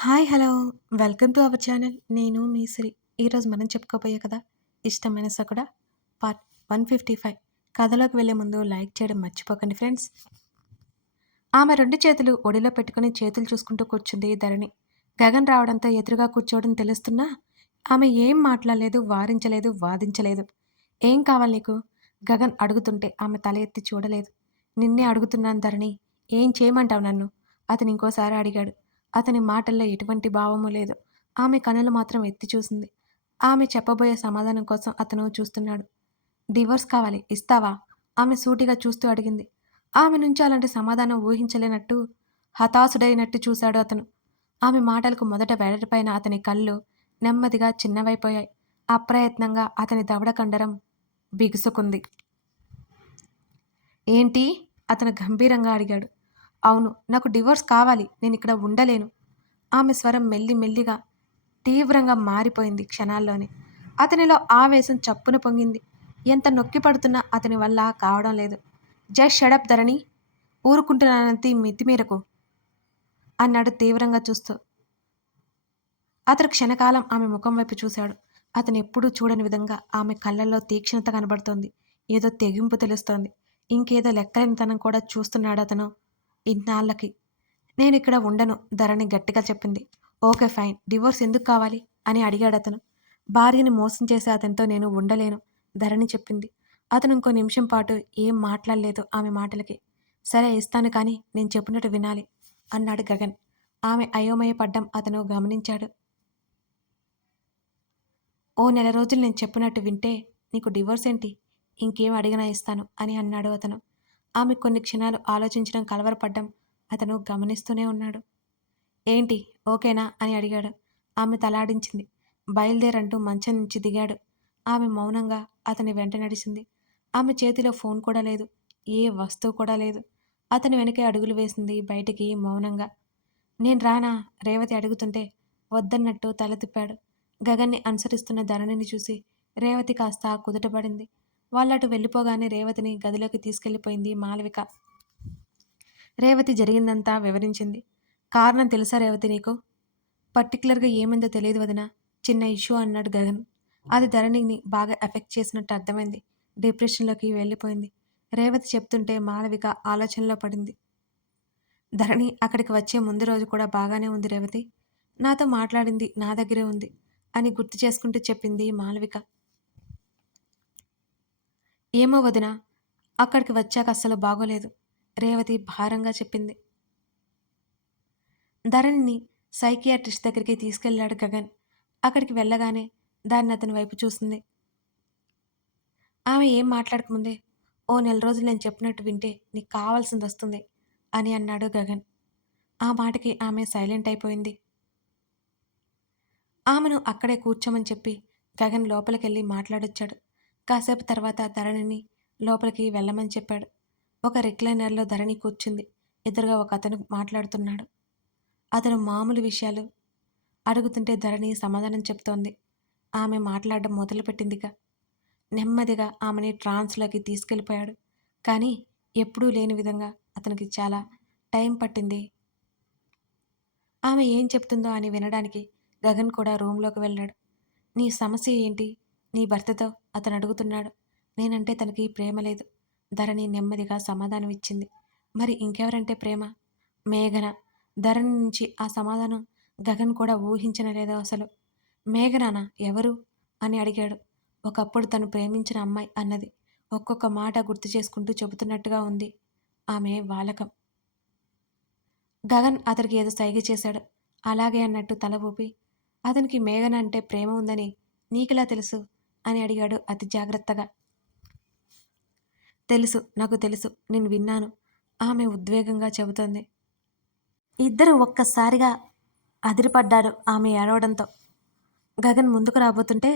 Hi! Hello! Welcome to our channel. నేను మీ సిరి. ఈరోజు మనం చెప్పుకోబోయే కథ ఇష్టమైన సకుడ పార్ట్ 155. కథలోకి వెళ్ళే ముందు లైక్ చేయడం మర్చిపోకండి ఫ్రెండ్స్. ఆమె 2 చేతులు ఒడిలో పెట్టుకుని చేతులు చూసుకుంటూ కూర్చుంది ధరణి. గగన్ రావడంతో ఎదురుగా కూర్చోవడం తెలుస్తున్నా ఆమె ఏం మాట్లాడలేదు, వారించలేదు, వాదించలేదు. "ఏం కావాలి నీకు?" గగన్ అడుగుతుంటే ఆమె తల ఎత్తి చూడలేదు. "నిన్నే అడుగుతున్నాను ధరణి. ఏం చేయమంటావు నన్ను?" అతను ఇంకోసారి అడిగాడు. అతని మాటల్లో ఎటువంటి భావమూ లేదు. ఆమె కనులు మాత్రం ఎత్తి చూసింది. ఆమె చెప్పబోయే సమాధానం కోసం అతను చూస్తున్నాడు. "డివోర్స్ కావాలి. ఇస్తావా?" ఆమె సూటిగా చూస్తూ అడిగింది. ఆమె నుంచి అలాంటి సమాధానం ఊహించలేనట్టు, హతాశుడైనట్టు చూశాడు అతను. ఆమె మాటలకు మొదట వెడల్పైన అతని కళ్ళు నెమ్మదిగా చిన్నవైపోయాయి. అప్రయత్నంగా అతని దవడ కండరం బిగుసుకుంది. "ఏంటి?" అతను గంభీరంగా అడిగాడు. "అవును. నాకు డివోర్స్ కావాలి. నేనిక్కడ ఉండలేను." ఆమె స్వరం మెల్లి మెల్లిగా తీవ్రంగా మారిపోయింది క్షణాల్లోనే. అతనిలో ఆవేశం చప్పున పొంగింది. ఎంత నొక్కి పడుతున్నా అతని వల్ల కావడం లేదు. "జస్ట్ షటప్ ధరణి. ఊరుకుంటున్నానంతే మితిమీరకు" అన్నాడు తీవ్రంగా చూస్తూ. అతడు క్షణకాలం ఆమె ముఖం వైపు చూశాడు. అతనెప్పుడూ చూడని విధంగా ఆమె కళ్ళల్లో తీక్షణత కనబడుతోంది. ఏదో తెగింపు తెలుస్తోంది. ఇంకేదో లెక్కలేనితనం కూడా చూస్తున్నాడతను ఇన్నాళ్ళకి. "నేనిక్కడ ఉండను" ధరణి గట్టిగా చెప్పింది. "Okay fine. డివోర్స్ ఎందుకు కావాలి?" అని అడిగాడతను. భార్యని మోసం చేసే అతనితో నేను ఉండలేను ధరణి చెప్పింది. అతను ఇంకో నిమిషం పాటు ఏం మాట్లాడలేదు ఆమె మాటలకి. "సరే ఇస్తాను కానీ నేను చెప్పినట్టు వినాలి" అన్నాడు గగన్. ఆమె అయోమయపడ్డం అతను గమనించాడు. "ఓ నెల రోజులు నేను చెప్పినట్టు వింటే నీకు డివోర్స్ ఏంటి? ఇంకేం అడిగినా ఇస్తాను" అని అన్నాడు అతను. ఆమె కొన్ని క్షణాలు ఆలోచించడం కలవరపడ్డం అతను గమనిస్తూనే ఉన్నాడు. "ఏంటి? ఓకేనా?" అని అడిగాడు. ఆమె తలాడించింది. "బయలుదేరంటూ మంచం నుంచి దిగాడు." ఆమె మౌనంగా అతని వెంట నడిచింది. ఆమె చేతిలో ఫోన్ కూడా లేదు. ఏ వస్తువు కూడా లేదు. అతని వెనకే అడుగులు వేసింది బయటికి మౌనంగా. "నేను రానా?" రేవతి అడుగుతుంటే వద్దన్నట్టు తల తిప్పాడు. గగన్ని అనుసరిస్తున్న ధరణిని చూసి రేవతి కాస్త కుదుటపడింది. వాళ్ళటు వెళ్ళిపోగానే రేవతిని గదిలోకి తీసుకెళ్ళిపోయింది మాళవిక. రేవతి జరిగిందంతా వివరించింది. "కారణం తెలుసా రేవతి నీకు?" "పర్టిక్యులర్‌గా ఏమైందో తెలీదు వదినా. చిన్న ఇష్యూ" అన్నాడు గగన్. అది ధరణిని బాగా ఎఫెక్ట్ చేసినట్టు అర్థమైంది. డిప్రెషన్‌లోకి వెళ్ళిపోయింది. రేవతి చెప్తుంటే మాళవిక ఆలోచనలో పడింది. "ధరణి అక్కడికి వచ్చే ముందు రోజు కూడా బాగానే ఉంది రేవతి. నాతో మాట్లాడింది, నా దగ్గరే ఉంది" అని గుర్తు చేసుకుంటూ చెప్పింది మాళవిక. "ఏమో వదినా, అక్కడికి వచ్చాక అస్సలు బాగోలేదు" రేవతి భారంగా చెప్పింది. ధరణిని సైకియాట్రిస్ట్ దగ్గరికి తీసుకెళ్లాడు గగన్. అక్కడికి వెళ్ళగానే దాన్ని అతని వైపు చూసింది. ఆమె ఏం మాట్లాడకముందే "ఓ నెల రోజులు నేను చెప్పినట్టు వింటే నీకు కావాల్సిందొస్తుంది" అని అన్నాడు గగన్. ఆ మాటకి ఆమె సైలెంట్ అయిపోయింది. ఆమెను అక్కడే కూర్చోమని చెప్పి గగన్ లోపలికెళ్ళి మాట్లాడొచ్చాడు. కాసేపు తర్వాత ధరణిని లోపలికి వెళ్ళమని చెప్పాడు. ఒక రిక్లైనర్‌లో ధరణి కూర్చుంది. ఎదురుగా ఒక అతను మాట్లాడుతున్నాడు. అతను మామూలు విషయాలు అడుగుతుంటే ధరణి సమాధానం చెప్తోంది. ఆమె మాట్లాడడం మొదలుపెట్టిందిక. నెమ్మదిగా ఆమెని ట్రాన్స్‌లోకి తీసుకెళ్ళిపోయాడు. కానీ ఎప్పుడూ లేని విధంగా అతనికి చాలా టైం పట్టింది. ఆమె ఏం చెప్తుందో అని వినడానికి గగన్ కూడా రూమ్‌లోకి వెళ్ళాడు. "నీ సమస్య ఏంటి?" నీ భర్తతో అతను అడుగుతున్నాడు. "నేనంటే తనకి ప్రేమ లేదు" ధరణి నెమ్మదిగా సమాధానం ఇచ్చింది. "మరి ఇంకెవరంటే ప్రేమ?" "మేఘన." ధరణి నుంచి ఆ సమాధానం గగన్ కూడా ఊహించనేలేదు అసలు. "మేఘనానా? ఎవరు?" అని అడిగాడు. "ఒకప్పుడు తను ప్రేమించిన అమ్మాయి" అన్నది. ఒక్కొక్క మాట గుర్తు చేసుకుంటూ చెబుతున్నట్టుగా ఉంది ఆమె వాలకం. గగన్ అతడికి ఏదో సైగ చేశాడు. అలాగే అన్నట్టు తల ఊపి, "అతనికి మేఘన అంటే ప్రేమ ఉందని నీకెలా తెలుసు?" అని అడిగాడు అతి జాగ్రత్తగా. "తెలుసు, నాకు తెలుసు. నేను విన్నాను" ఆమె ఉద్వేగంగా చెబుతోంది. ఇద్దరూ ఒక్కసారిగా అదిరిపడ్డారు ఆమె ఏడవడంతో. గగన్ ముందుకు రాబోతుంటే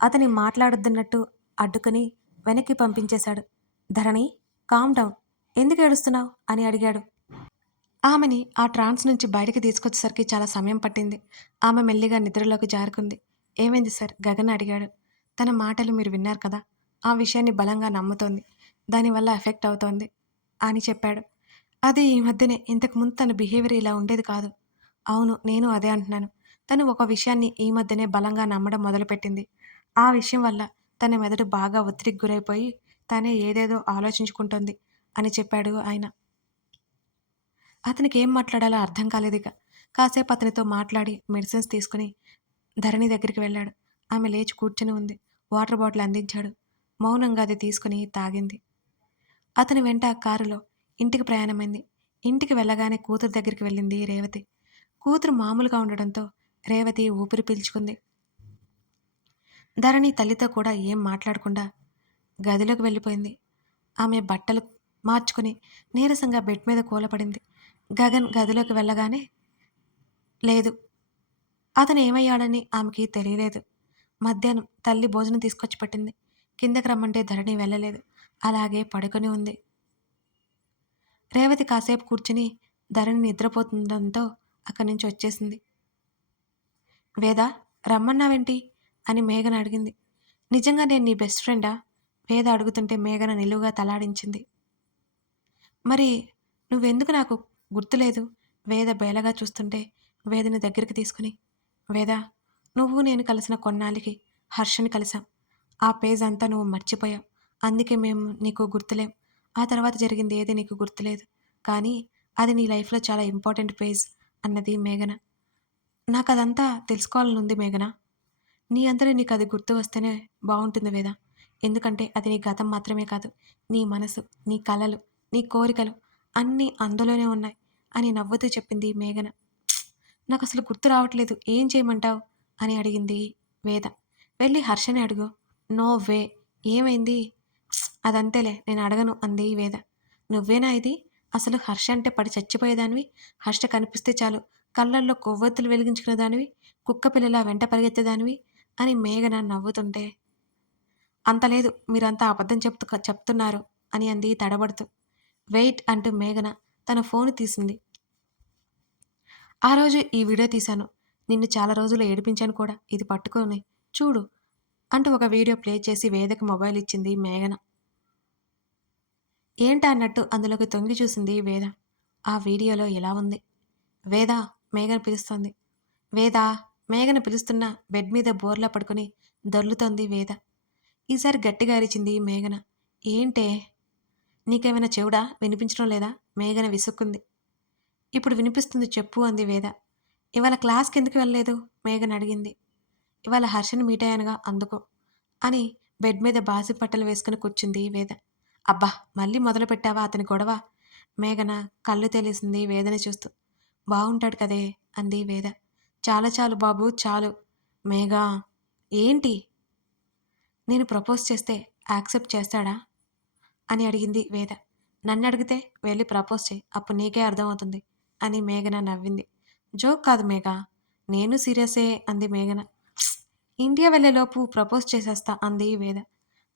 అతని మాట్లాడొద్దన్నట్టు అడ్డుకుని వెనక్కి పంపించేశాడు. "ధరణి, కామ్ డౌన్. ఎందుకు ఏడుస్తున్నావు?" అని అడిగాడు. ఆమెని ఆ ట్రాన్స్ నుంచి బయటికి తీసుకొచ్చేసరికి చాలా సమయం పట్టింది. ఆమె మెల్లిగా నిద్రలోకి జారుకుంది. "ఏమైంది సార్?" గగన్ అడిగాడు. "తన మాటలు మీరు విన్నారు కదా! ఆ విషయాన్ని బలంగా నమ్ముతోంది. దానివల్ల ఎఫెక్ట్ అవుతోంది" అని చెప్పాడు. "అది ఈ మధ్యనే. ఇంతకుముందు తన బిహేవియర్ ఇలా ఉండేది కాదు" అవును. నేను అదే అంటున్నాను. తను ఒక విషయాన్ని ఈ మధ్యనే బలంగా నమ్మడం మొదలుపెట్టింది. ఆ విషయం వల్ల తన మెదడు బాగా ఒత్తిడికి గురైపోయి, తనే ఏదేదో ఆలోచించుకుంటోంది అని చెప్పాడు ఆయన. అతనికేం మాట్లాడాలో అర్థం కాలేదిక. కాసేపు అతనితో మాట్లాడి మెడిసిన్స్ తీసుకొని ధరణి దగ్గరికి వెళ్ళాడు. ఆమె లేచి కూర్చొని ఉంది. వాటర్ బాటిల్ అందించాడు. మౌనంగా అది తీసుకొని తాగింది. అతని వెంట కారులో ఇంటికి ప్రయాణమైంది. ఇంటికి వెళ్ళగానే కూతురు దగ్గరికి వెళ్ళింది రేవతి. కూతురు మామూలుగా ఉండడంతో రేవతి ఊపిరి పీల్చుకుంది. ధరణి తల్లితో కూడా ఏం మాట్లాడకుండా గదిలోకి వెళ్ళిపోయింది. ఆమె బట్టలు మార్చుకుని నీరసంగా బెడ్ మీద కూలపడింది. గగన్ గదిలోకి వెళ్ళగానే లేదు. అతను ఏమయ్యాడని ఆమెకి తెలియలేదు. మధ్యాహ్నం తల్లి భోజనం తీసుకొచ్చి పెట్టింది. కిందకి రమ్మంటే ధరణి వెళ్ళలేదు. అలాగే పడుకొని ఉంది. రేవతి కాసేపు కూర్చుని ధరణి నిద్రపోతుండడంతో అక్కడి నుంచి వచ్చేసింది. వేద, రమ్మన్నావేంటి అని మేఘన అడిగింది. నిజంగా నేను నీ బెస్ట్ ఫ్రెండా? వేద అడుగుతుంటే మేఘన నిలువుగా తలాడించింది. మరి నువ్వెందుకు నాకు గుర్తులేదు? వేద బేలగా చూస్తుంటే వేదని దగ్గరికి తీసుకుని, వేద, నువ్వు నేను కలిసిన కొన్నాళ్ళకి హర్షని కలిసాం. ఆ పేజ్ అంతా నువ్వు మర్చిపోయావు. అందుకే మేము నీకు గుర్తులేం. ఆ తర్వాత జరిగింది ఏది నీకు గుర్తులేదు. కానీ అది నీ లైఫ్లో చాలా ఇంపార్టెంట్ పేజ్ అన్నది మేఘన. నాకదంతా తెలుసుకోవాలనుంది మేఘన. నీ అంతలో నీకది గుర్తు వస్తేనే బావుంటుంది వేద. ఎందుకంటే అది నీ గతం మాత్రమే కాదు. నీ మనసు, నీ కలలు, నీ కోరికలు అన్నీ అందులోనే ఉన్నాయి అని నవ్వుతూ చెప్పింది మేఘన. నాకసలు గుర్తు రావట్లేదు. ఏం చేయమంటావు? అని అడిగింది వేద. వెళ్ళి హర్షని అడుగు. No way. ఏమైంది? అదంతేలే నేను అడగను అంది వేద. నువ్వేనా ఇది? అసలు హర్ష అంటే పడి చచ్చిపోయేదానివి. హర్ష కనిపిస్తే చాలు కళ్ళల్లో కొవ్వొత్తులు వెలిగించుకునేదానివి. కుక్క పిల్లలా వెంట పరిగెత్తేదానివి అని మేఘన నవ్వుతుంటే, అంత లేదు మీరంతా అబద్ధం చెప్తున్నారు అని అంది తడబడుతూ. వెయిట్ అంటూ మేఘన తన ఫోను తీసింది. ఆ రోజు ఈ వీడియో తీశాను. నిన్ను చాలా రోజులు ఏడిపించాను కూడా. ఇది పట్టుకొని చూడు అంటూ ఒక వీడియో ప్లే చేసి వేదకి మొబైల్ ఇచ్చింది మేఘన. ఏంటా అన్నట్టు అందులోకి తొంగి చూసింది వేద. ఆ వీడియోలో ఇలా ఉంది. వేద, మేఘన పిలుస్తోంది. వేద, మేఘన పిలుస్తున్న బెడ్ మీద బోర్లా పడుకొని దొర్లుతోంది వేద. ఈసారి గట్టిగా అరిచింది మేఘన. ఏంటే? నీకేమైనా చెవుడా? వినిపించడం లేదా? మేఘన విసుక్కుంది. ఇప్పుడు వినిపిస్తుంది చెప్పు అంది వేద. ఇవాళ క్లాస్కి ఎందుకు వెళ్ళలేదు? మేఘన అడిగింది. ఇవాళ హర్షని మీట్ అయ్యానుగా అందుకు అని బెడ్ మీద బాసి పట్టలు వేసుకుని కూర్చుంది వేద. అబ్బా, మళ్ళీ మొదలు పెట్టావా అతని గొడవ? మేఘన కళ్ళు తెలిసింది వేదని చూస్తూ. బాగుంటాడు కదే అంది వేద. చాలా చాలు బాబు చాలు. మేఘా, ఏంటి? నేను ప్రపోజ్ చేస్తే యాక్సెప్ట్ చేస్తాడా అని అడిగింది వేద. నన్ను అడిగితే వెళ్ళి ప్రపోజ్ చేయి, అప్పుడు నీకే అర్థమవుతుంది అని మేఘన నవ్వింది. జోక్ కాదు మేఘా, నేను సీరియసే అంది మేఘన. ఇండియా వెళ్ళేలోపు ప్రపోజ్ చేసేస్తా అంది వేద.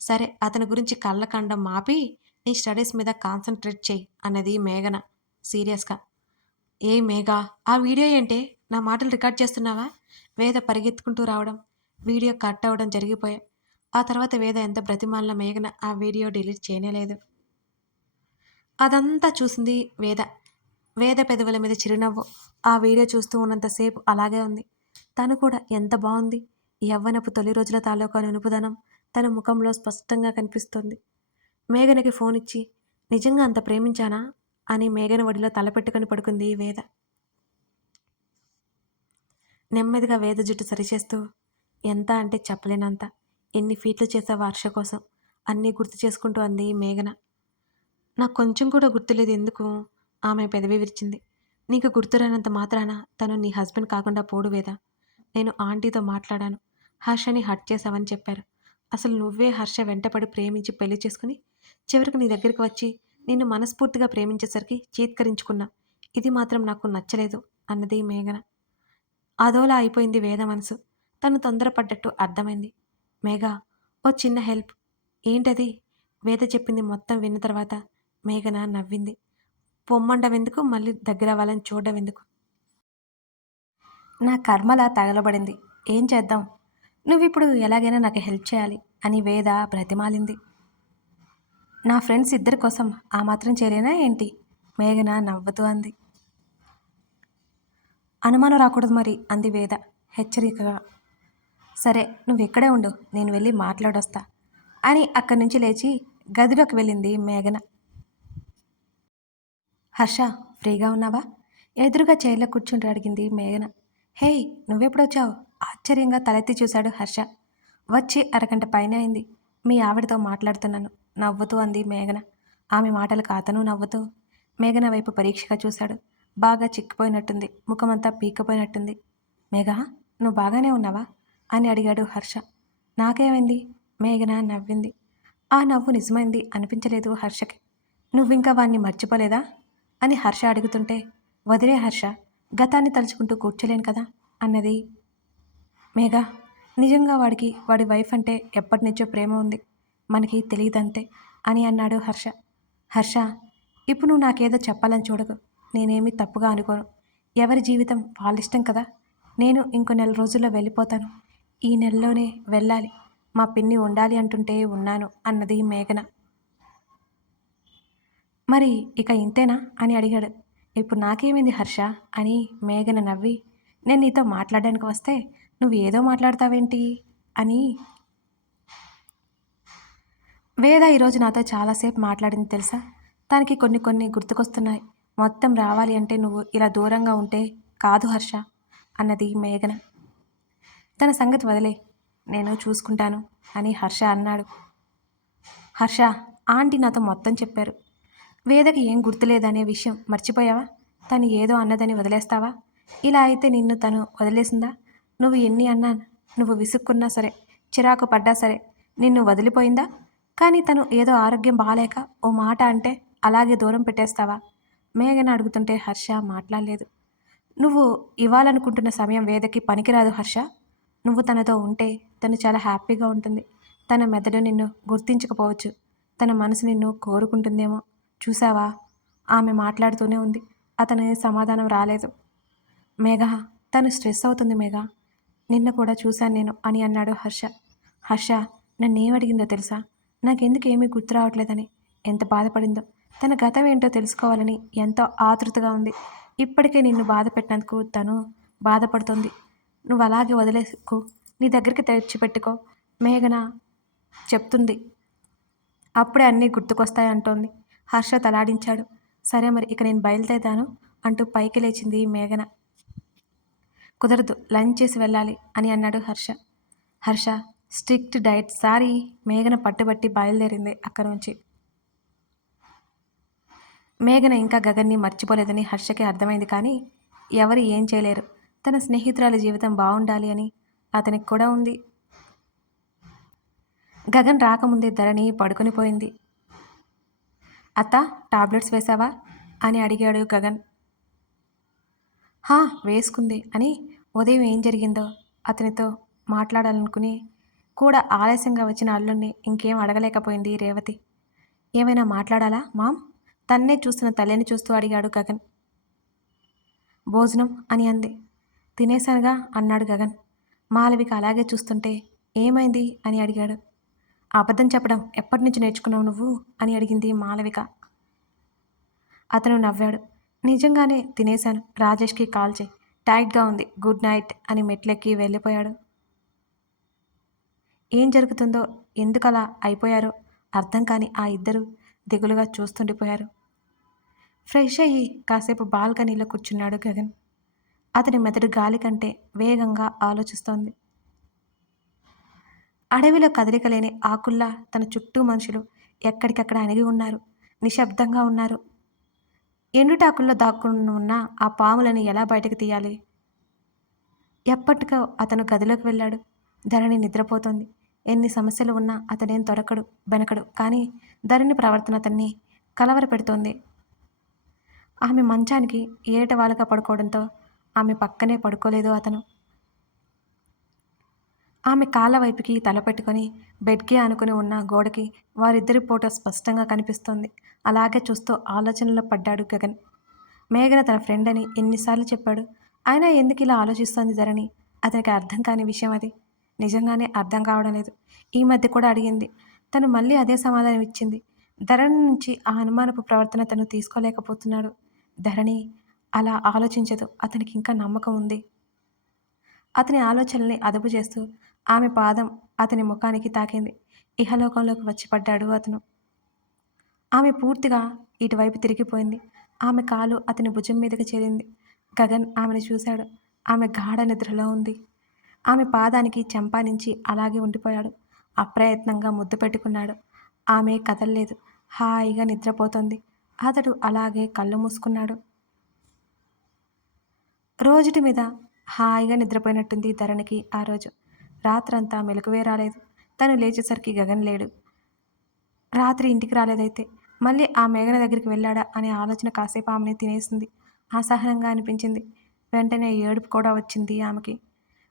సరే, అతని గురించి కళ్ళకండం మాపి నీ స్టడీస్ మీద కాన్సన్ట్రేట్ చేయి అన్నది మేఘన సీరియస్గా. ఏ మేఘా, ఆ వీడియో ఏంటే? నా మాటలు రికార్డ్ చేస్తున్నావా? వేద పరిగెత్తుకుంటూ రావడం, వీడియో కట్ అవ్వడం జరిగిపోయాయి. ఆ తర్వాత వేద ఎంత బ్రతిమాలిన మేఘన ఆ వీడియో డిలీట్ చేయనేలేదు. అదంతా చూసింది వేద. వేద పెదవుల మీద చిరునవ్వు. ఆ వీడియో చూస్తూ ఉన్నంతసేపు అలాగే ఉంది. తను కూడా ఎంత బాగుంది. యవ్వనపు తొలి రోజుల తాలూకా నునుపుదనం తన ముఖంలో స్పష్టంగా కనిపిస్తోంది. మేఘనకి ఫోన్ ఇచ్చి, నిజంగా అంత ప్రేమించానా అని మేఘన ఒడిలో తలపెట్టుకుని పడుకుంది వేద. నెమ్మదిగా వేద జుట్టు సరిచేస్తూ, ఎంత అంటే చెప్పలేనంత. ఎన్ని ఫీట్లు చేసావా హర్ష కోసం అన్నీ గుర్తు చేసుకుంటూ అంది మేఘన. నాకు కొంచెం కూడా గుర్తులేదు ఎందుకు? ఆమె పెదవి విరిచింది. నీకు గుర్తురానంత మాత్రాన తను నీ హస్బెండ్ కాకుండా పోడు వేదా. నేను ఆంటీతో మాట్లాడాను. హర్షని హర్ట్ చేశావని చెప్పారు. అసలు నువ్వే హర్ష వెంటపడి ప్రేమించి పెళ్లి చేసుకుని చివరికి నీ దగ్గరికి వచ్చి నిన్ను మనస్ఫూర్తిగా ప్రేమించేసరికి చీత్కరించుకున్నా. ఇది మాత్రం నాకు నచ్చలేదు అన్నది మేఘన. అదోలా అయిపోయింది వేద మనసు. తను తొందరపడ్డట్టు అర్థమైంది. మేఘ, ఓ చిన్న హెల్ప్. ఏంటది? వేద చెప్పింది మొత్తం విన్న తర్వాత మేఘన నవ్వింది. పొమ్మండవెందుకు, మళ్ళీ దగ్గరవ్వాలని చూడడం నా కర్మలా తగలబడింది. ఏం చేద్దాం? నువ్విప్పుడు ఎలాగైనా నాకు హెల్ప్ చేయాలి అని వేద బ్రతిమాలింది. నా ఫ్రెండ్స్ ఇద్దరి కోసం ఆ మాత్రం చేయలేనా ఏంటి? మేఘన నవ్వుతూ అంది. అనుమానం రాకూడదు మరి అంది వేద హెచ్చరికగా. సరే నువ్వెక్కడే ఉండు, నేను వెళ్ళి మాట్లాడొస్తా అని అక్కడి నుంచి లేచి గదిలోకి వెళ్ళింది మేఘన. హర్ష, ఫ్రీగా ఉన్నావా? ఎదురుగా చైర్లో కూర్చుంటూ అడిగింది మేఘన. హేయ్, నువ్వెప్పుడొచ్చావు? ఆశ్చర్యంగా తలెత్తి చూశాడు హర్ష. వచ్చి అరగంట పైనే అయింది. మీ ఆవిడతో మాట్లాడుతున్నాను నవ్వుతూ అంది మేఘన. ఆమె మాటలకు అతను నవ్వుతూ మేఘన వైపు పరీక్షగా చూశాడు. బాగా చిక్కిపోయినట్టుంది, ముఖమంతా పీక్కపోయినట్టుంది. మేఘ, నువ్వు బాగానే ఉన్నావా అని అడిగాడు హర్ష. నాకేమైంది? మేఘన నవ్వింది. ఆ నవ్వు నిజమైంది అనిపించలేదు హర్షకి. నువ్వింకా వాణ్ణి మర్చిపోలేదా అని హర్ష అడుగుతుంటే, వదిలే హర్ష, గతాన్ని తలుచుకుంటూ కూర్చోలేను కదా అన్నది మేఘ. నిజంగా వాడికి వాడి వైఫ్ అంటే ఎప్పటినుంచో ప్రేమ ఉంది, మనకి తెలియదంతే అని అన్నాడు హర్ష. హర్ష, ఇప్పుడు నువ్వు నాకేదో చెప్పాలని చూడకు. నేనేమీ తప్పుగా అనుకోను. ఎవరి జీవితం వాళ్ళిష్టం కదా. నేను ఇంకో నెల రోజుల్లో వెళ్ళిపోతాను. ఈ నెలలోనే వెళ్ళాలి. మా పిన్ని ఉండాలి అంటుంటే ఉన్నాను అన్నది మేఘన. మరి ఇక ఇంతేనా అని అడిగాడు. ఇప్పుడు నాకేమైంది హర్ష అని మేఘన నవ్వి, నేను నీతో మాట్లాడడానికి వస్తే నువ్వు ఏదో మాట్లాడతావేంటి అని. వేద ఈరోజు నాతో చాలాసేపు మాట్లాడింది తెలుసా. తనకి కొన్ని కొన్ని గుర్తుకొస్తున్నాయి. మొత్తం రావాలి అంటే నువ్వు ఇలా దూరంగా ఉంటే కాదు హర్ష అన్నది మేఘన. తన సంగతి వదిలే, నేను చూసుకుంటాను అని హర్ష అన్నాడు. హర్ష, ఆంటీ నాతో మొత్తం చెప్పారు. వేదకి ఏం గుర్తులేదనే విషయం మర్చిపోయావా? తను ఏదో అన్నదని వదిలేస్తావా? ఇలా అయితే నిన్ను తను వదిలేసిందా? నువ్వు ఎన్ని అన్నా, నువ్వు విసుక్కున్నా సరే, చిరాకు పడ్డా సరే, నిన్ను వదిలిపోయిందా? కానీ తను ఏదో ఆరోగ్యం బాగాలేక ఓ మాట అంటే అలాగే దూరం పెట్టేస్తావా? మేఘన అడుగుతుంటే హర్ష మాట్లాడలేదు. నువ్వు ఇవ్వాలనుకుంటున్న సమయం వేదకి పనికిరాదు హర్ష. నువ్వు తనతో ఉంటే తను చాలా హ్యాపీగా ఉంటుంది. తన మెదడు నిన్ను గుర్తించకపోవచ్చు, తన మనసు నిన్ను కోరుకుంటుందేమో. చూసావా? ఆమె మాట్లాడుతూనే ఉంది. అతని సమాధానం రాలేదు. మేఘ, తను స్ట్రెస్ అవుతుంది మేఘ, నిన్న కూడా చూశాను నేను అని అన్నాడు హర్ష. హర్ష నన్నేమడిగిందో తెలుసా? నాకెందుకు ఏమీ గుర్తు రావట్లేదని ఎంత బాధపడిందో. తన గతం ఏంటో తెలుసుకోవాలని ఎంతో ఆతృతగా ఉంది. ఇప్పటికే నిన్ను బాధ పెట్టినందుకు తను బాధపడుతుంది. నువ్వు అలాగే వదిలేకు, నీ దగ్గరికి తెచ్చిపెట్టుకో మేఘన చెప్తుంది. అప్పుడే అన్నీ గుర్తుకొస్తాయంటోంది. హర్ష తలాడించాడు. సరే మరి ఇక నేను బయలుదేరాను అంటూ పైకి లేచింది మేఘన. కుదరదు, లంచ్ చేసి వెళ్ళాలి అని అన్నాడు Harsha. Harsha, strict diet sorry. మేఘన పట్టుబట్టి బయలుదేరింది అక్కడి నుంచి. మేఘన ఇంకా గగన్ని మర్చిపోలేదని హర్షకి అర్థమైంది. కానీ ఎవరు ఏం చేయలేరు. తన స్నేహితురాలి జీవితం బాగుండాలి అని అతనికి కూడా ఉంది. గగన్ రాకముందే ధరణి పడుకొని పోయింది. అత్త, టాబ్లెట్స్ వేశావా అని అడిగాడు గగన్. హా, వేసుకుంది అని ఉదయం ఏం జరిగిందో అతనితో మాట్లాడాలనుకుని కూడా ఆలస్యంగా వచ్చిన అల్లుణ్ణి ఇంకేం అడగలేకపోయింది రేవతి. ఏమైనా మాట్లాడాలా మామ్? తన్నే చూస్తున్న తల్లిని చూస్తూ అడిగాడు గగన్. భోజనం అని అంది. తినేశానుగా అన్నాడు గగన్. మాలవిక అలాగే చూస్తుంటే ఏమైంది అని అడిగాడు. అబద్ధం చెప్పడం ఎప్పటి నుంచి నేర్చుకున్నావు నువ్వు అని అడిగింది మాలవిక. అతను నవ్వాడు. నిజంగానే తినేశాను, రాజేష్కి కాల్ చేయి, టైట్గా ఉంది, గుడ్ నైట్ అని మెట్లెక్కి వెళ్ళిపోయాడు. ఏం జరుగుతుందో, ఎందుకలా అయిపోయారో అర్థం కాని ఆ ఇద్దరు దిగులుగా చూస్తుండిపోయారు. ఫ్రెష్ అయ్యి కాసేపు బాల్కనీలో కూర్చున్నాడు గగన్. అతని మెదడు గాలి కంటే వేగంగా ఆలోచిస్తోంది. అడవిలో కదలిక లేని ఆకుల్లా తన చుట్టూ మనుషులు ఎక్కడికక్కడ అణిగి ఉన్నారు, నిశ్శబ్దంగా ఉన్నారు. ఎండుటాకుల్లో దాక్కుని ఉన్న ఆ పాములను ఎలా బయటకు తీయాలి? ఎప్పటికో అతను గదిలోకి వెళ్ళాడు. ధరణి నిద్రపోతోంది. ఎన్ని సమస్యలు ఉన్నా అతనేం దొరకడు, బెనకడు. కానీ ధరణి ప్రవర్తన అతన్ని కలవర పెడుతోంది. ఆమె మంచానికి ఏటవాలుగా పడుకోవడంతో ఆమె పక్కనే పడుకోలేదు అతను. ఆమె కాళ్ళ వైపుకి తల పెట్టుకొని బెడ్కి ఆనుకుని ఉన్న గోడకి వారిద్దరి ఫోటో స్పష్టంగా కనిపిస్తోంది. అలాగే చూస్తూ ఆలోచనలో పడ్డాడు గగన్. మేఘన తన ఫ్రెండ్ అని ఎన్నిసార్లు చెప్పాడు. అయినా ఎందుకు ఇలా ఆలోచిస్తోంది ధరణి? అతనికి అర్థం కాని విషయం అది. నిజంగానే అర్థం కావడం లేదు. ఈ మధ్య కూడా అడిగింది. తను మళ్ళీ అదే సమాధానం ఇచ్చింది. ధరణి నుంచి ఆ అనుమానపు ప్రవర్తన తను తీసుకోలేకపోతున్నాడు. ధరణి అలా ఆలోచించదు. అతనికి ఇంకా నమ్మకం ఉంది. అతని ఆలోచనల్ని అదుపు చేస్తూ ఆమె పాదం అతని ముఖానికి తాకింది. ఇహలోకంలోకి వచ్చి పడ్డాడు అతను. ఆమె పూర్తిగా ఇటువైపు తిరిగిపోయింది. ఆమె కాలు అతని భుజం మీదకి చేరింది. గగన్ ఆమెను చూశాడు. ఆమె గాఢ నిద్రలో ఉంది. ఆమె పాదానికి చెంపానించి అలాగే ఉండిపోయాడు. అప్రయత్నంగా ముద్దు పెట్టుకున్నాడు. ఆమె కదల్లేదు. హాయిగా నిద్రపోతోంది. అతడు అలాగే కళ్ళు మూసుకున్నాడు. రోజుటి మీద హాయిగా నిద్రపోయినట్టుంది ధరణికి ఆ రోజు. రాత్రంతా మెలకువే రాలేదు. తను లేచేసరికి గగన్ లేడు. రాత్రి ఇంటికి రాలేదైతే. మళ్ళీ ఆ మేఘన దగ్గరికి వెళ్ళాడా అనే ఆలోచన కాసేపు ఆమెని తినేసింది. అసహనంగా అనిపించింది. వెంటనే ఏడుపు కూడా వచ్చింది ఆమెకి.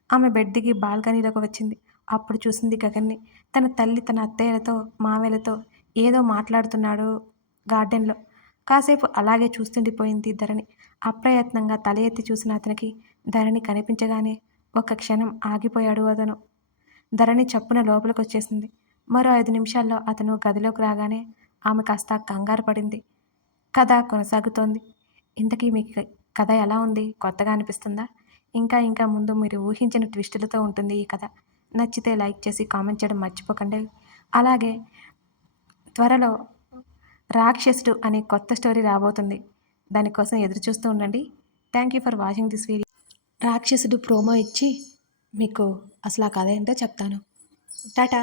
ఆమె బెడ్ దిగి బాల్కనీలోకి వచ్చింది. అప్పుడు చూసింది గగన్ని. తన తల్లి తన అత్తయ్యలతో, మామయ్యలతో ఏదో మాట్లాడుతున్నాడు గార్డెన్‌లో. కాసేపు అలాగే చూస్తుండిపోయింది ధరణి. అప్రయత్నంగా తల ఎత్తి చూసిన అతనికి ధరణి కనిపించగానే ఒక్క క్షణం ఆగిపోయాడు అతను. ధరణి చప్పున లోపలికొచ్చేసింది. మరో 5 నిమిషాల్లో అతను గదిలోకి రాగానే ఆమె కాస్త కంగారు పడింది. కథ కొనసాగుతోంది. ఇంతకీ మీకు కథ ఎలా ఉంది? కొత్తగా అనిపిస్తుందా? ఇంకా ఇంకా ముందు మీరు ఊహించని ట్విస్టులతో ఉంటుంది ఈ కథ. నచ్చితే లైక్ చేసి కామెంట్ చేయడం మర్చిపోకండి. అలాగే త్వరలో 'రాక్షసుడు' అనే కొత్త స్టోరీ రాబోతుంది. దానికోసం ఎదురు చూస్తూ ఉండండి. Thank you for watching this video. 'రాక్షసుడు' ప్రోమో ఇచ్చి మీకు అసలు ఆ కథ ఏంటో చెప్తాను. టాటా.